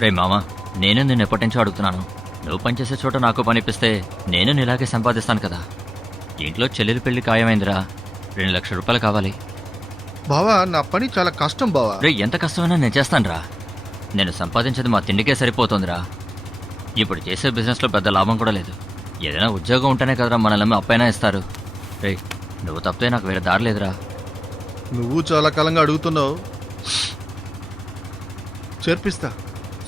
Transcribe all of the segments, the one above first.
రే మామా, నేను నిన్ను ఎప్పటి నుంచో అడుగుతున్నాను. నువ్వు పనిచేసే చోట నాకు పనిపిస్తే నేను నీలాగే సంపాదిస్తాను కదా. ఇంట్లో చెల్లెలు పెళ్లి ఖాయమైందిరా. 2 లక్షల రూపాయలు కావాలి. బావా, నా పని చాలా కష్టం బావా. రే, ఎంత కష్టమైనా నేను చేస్తానురా. నేను సంపాదించేది మా తిండికే సరిపోతుందిరా. ఇప్పుడు చేసే బిజినెస్లో పెద్ద లాభం కూడా లేదు. ఏదైనా ఉద్యోగం ఉంటేనే కదరా మనల్ని అప్పైనా ఇస్తారు. రే, నువ్వు తప్పితే నాకు వేరే దారి లేదురా. నువ్వు చాలా కాలంగా అడుగుతున్నావు, చేర్పిస్తా.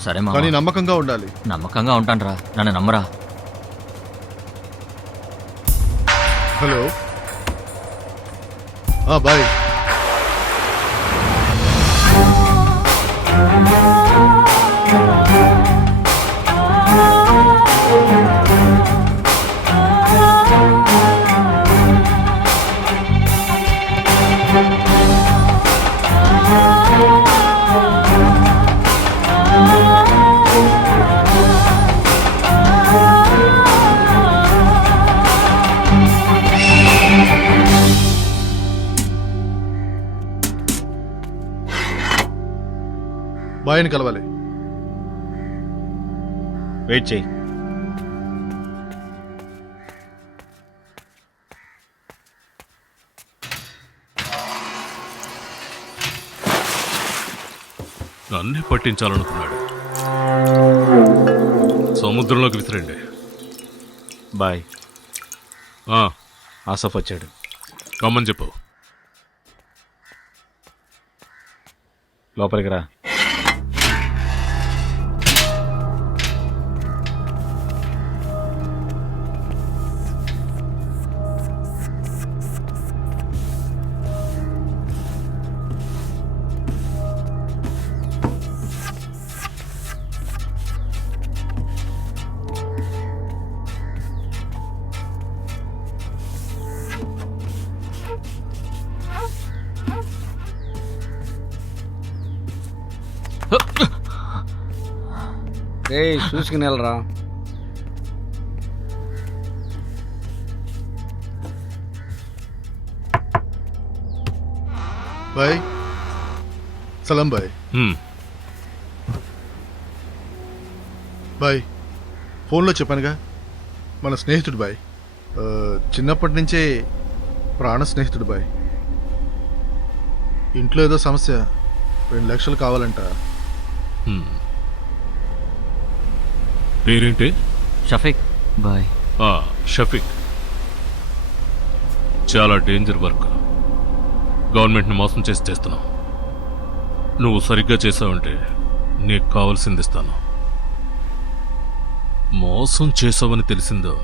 సరే కానీ మామ, నమ్మకంగా ఉండాలి. నమ్మకంగా ఉంటానురా, నన్ను నమ్మరా. Hello, bye. బాయ్ని కలవాలి. వెయిట్ చేయి. నన్నే పట్టించాలనుకున్నాడు. సముద్రంలోకి విసిరండి. బాయ్. ఆ, ఆసఫ్ వచ్చాడు. రమ్మని చెప్పు. లోపలికి రా. చూసుకుని వెళ్ళరా. బాయ్, సలాం బాయ్. బాయ్, ఫోన్లో చెప్పానుగా, మన స్నేహితుడు బాయ్. చిన్నప్పటి నుంచే ప్రాణ స్నేహితుడు బాయ్. ఇంట్లో ఏదో సమస్య, 2 లక్షలు కావాలంట. పేరేంటి? షఫీక్ బాయ్. షఫీక్. చాలా డేంజర్ వర్క్. గవర్నమెంట్ని మోసం చేసి చేస్తున్నావు. నువ్వు సరిగ్గా చేసావంటే నీకు కావాల్సింది ఇస్తాను. మోసం చేసావని తెలిసిందో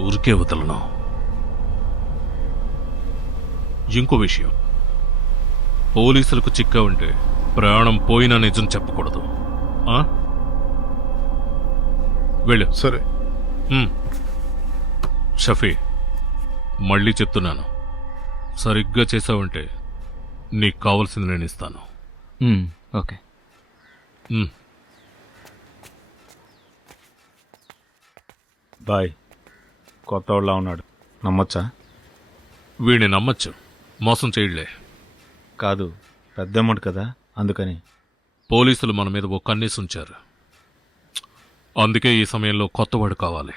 ఊరికే వదలను. ఇంకో విషయం, పోలీసులకు చిక్కావంటే ప్రాణం పోయినా నిజం చెప్పకూడదు. వెళ్ళు. సరే. షఫీ, మళ్ళీ చెప్తున్నాను, సరిగ్గా చేసావంటే నీకు కావాల్సింది నేను ఇస్తాను. ఓకే. బాయ్, కొత్త వాళ్ళ ఉన్నాడు. నమ్మొచ్చా? వీడిని నమ్మచ్చు, మోసం చేయలే. కాదు, పెద్ద అమౌంట్ కదా, అందుకని. పోలీసులు మన మీద ఓ కన్నేసి ఉంచారు. అందుకే ఈ సమయంలో కొత్తవాడు కావాలి.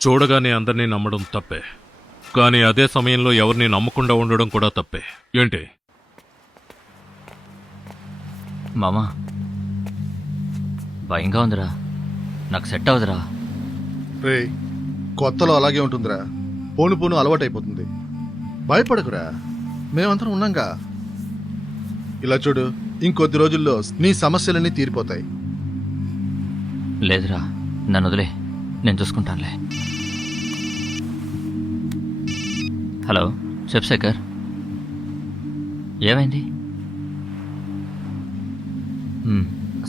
చూడగానే అందరినీ నమ్మడం తప్పే, కానీ అదే సమయంలో ఎవరిని నమ్మకుండా ఉండడం కూడా తప్పే. ఏంటి మామా, భయంగా ఉందిరా, నాకు సెట్ అవుదురా. రే, కొత్తలో అలాగే ఉంటుందిరా. పోను పోను అలవాటైపోతుంది. భయపడకురా, మేమందరం ఉన్నాంగా. ఇలా చూడు, ఇంకొద్ది రోజుల్లో నీ సమస్యలన్నీ తీరిపోతాయి. లేదురా, నన్ను వదిలే, నేను చూసుకుంటానులే. హలో, చెప్పు శేఖర్, ఏమైంది?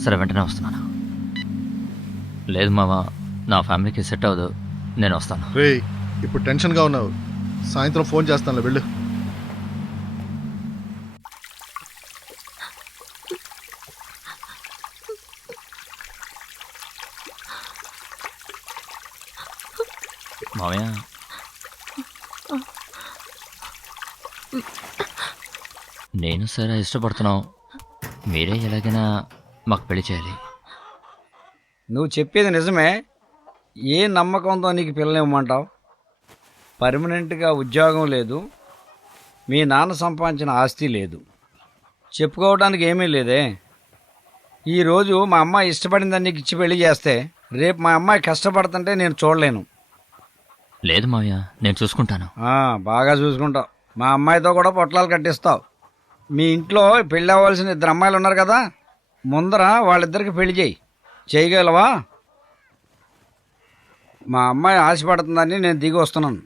సరే, వెంటనే వస్తున్నాను. లేదు మామ, నా ఫ్యామిలీకి సెట్ అవ్వదు, నేను వస్తాను. రే, ఇప్పుడు టెన్షన్గా ఉన్నావు. సాయంత్రం ఫోన్ చేస్తానులే, వెళ్ళు. మామయ్య నేను సరే ఇష్టపడుతున్నాం, మీరే ఎలాగైనా మాకు పెళ్లి చేయాలి. నువ్వు చెప్పేది నిజమే. ఏ నమ్మకంతో నీకు పిల్లనివ్వమంటావు? పర్మనెంట్గా ఉద్యోగం లేదు, మీ నాన్న సంపాదించిన ఆస్తి లేదు, చెప్పుకోవడానికి ఏమీ లేదే. ఈరోజు మా అమ్మాయి ఇష్టపడిందని నీకు ఇచ్చి పెళ్లి చేస్తే రేపు మా అమ్మాయి కష్టపడుతుంటే నేను చూడలేను. లేదు మావయ్య, నేను చూసుకుంటాను. బాగా చూసుకుంటావు. మా అమ్మాయితో కూడా పొట్లాలు కట్టిస్తావు. మీ ఇంట్లో పెళ్ళి అవ్వాల్సిన 2 అమ్మాయిలు ఉన్నారు కదా, ముందర వాళ్ళిద్దరికి పెళ్లి చేయగలవా? మా అమ్మాయి ఆశపడుతుందని నేను దిగి వస్తున్నాను.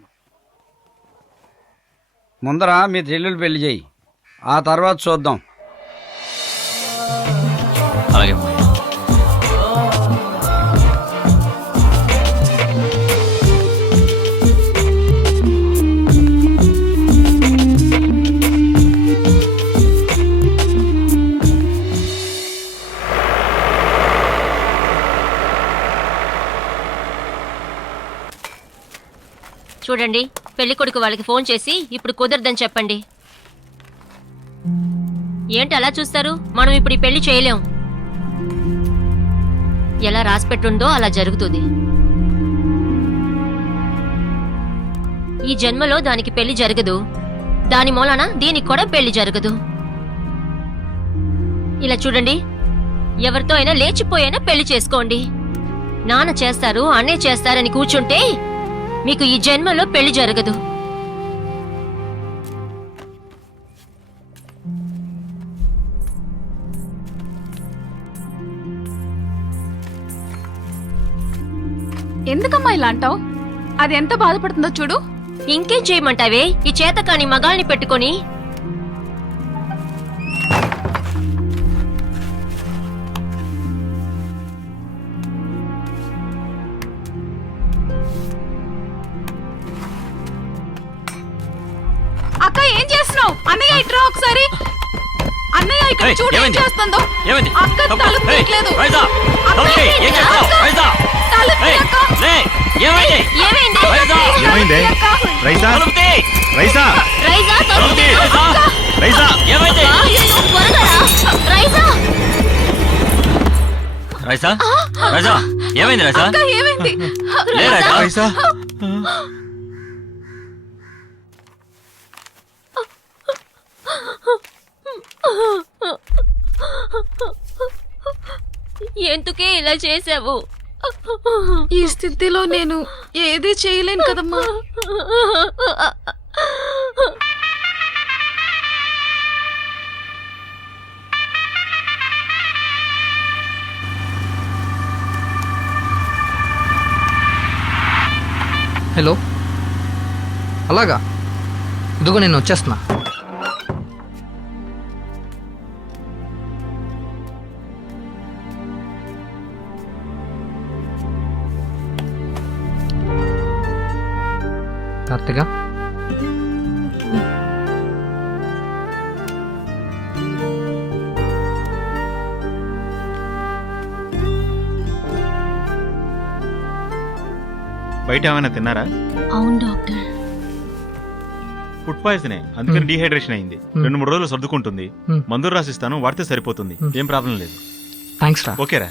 ముందర మీ చెల్లెలు పెళ్లి చేయి, ఆ తర్వాత చూద్దాం. అలాగే మావయ్య. చూడండి, పెళ్లి కొడుకు వాళ్ళకి ఫోన్ చేసి ఇప్పుడు కుదరదని చెప్పండి. ఏంటి అలా చూస్తారు? మనం ఇప్పుడు ఈ పెళ్లి చేయలేం. ఎలా రాసిపెట్టుందో అలా జరుగుతుంది. ఈ జన్మలో దానికి పెళ్లి జరగదు, దాని మూలాన దీనికి కూడా పెళ్లి జరగదు. ఇలా చూడండి, ఎవరితో అయినా లేచిపోయినా పెళ్లి చేసుకోండి. నాన్న చేస్తారు, అన్నయ్య చేస్తారని కూర్చుంటే మీకు ఈ జన్మలో పెళ్లి జరగదు. ఎందుకమ్మా ఇలా అంటావు? అది ఎంత బాధపడుతుందో చూడు. ఇంకేం చేయమంటావే ఈ చేతకాని మగాల్ని పెట్టుకొని? అక్క ఏం చేస్తున్నావు? అన్నయ్య ఇట్రా ఒకసారి. అన్నయ్య ఇక్కడ ఏయ్, చూడు ఏం ఏమైంది? చేస్తుందో. ఏమైంది? అక్క తప్పు. తలుపు ఏయ్, తీయట్లేదు. రైజా, అక్క తలుపు తీయ్. ఏం చేస్తున్నావు? అక్క, రైజా, తలుపు ఏయ్, తీయక్క. లే, ఏమైంది? ఏమైంది? రైజా, ఏమైందే? రైసా తలుపు తీయ్. రైసా రైజా, తలుపు తలుపు తీయ్, తీయ్. రైజా. రైసా ఏమైంది? అయ్యో, త్వరగా రా. రైజా, రైజా, రైజా, ఏమైంది రైజా? అక్క ఏమైంది? లే రైజా. రైసా ఎందుకే ఇలా చేసావు? ఈ స్థితిలో నేను ఏది చేయలేను కదమ్మా. హలో, అలాగా, ఇదిగో నేను వచ్చేస్తున్నా. కార్తిక, బయట ఏమైనా తిన్నారా? అవును డాక్టర్. ఫుడ్ పాయిజనే, అందుకని డీహైడ్రేషన్ అయింది. 2-3 రోజులు సర్దుకుంటుంది. Hmm. మందులు రాసిస్తాను, వాడితే సరిపోతుంది. ఏం ప్రాబ్లం లేదు. థ్యాంక్స్ రా. ఓకేరా?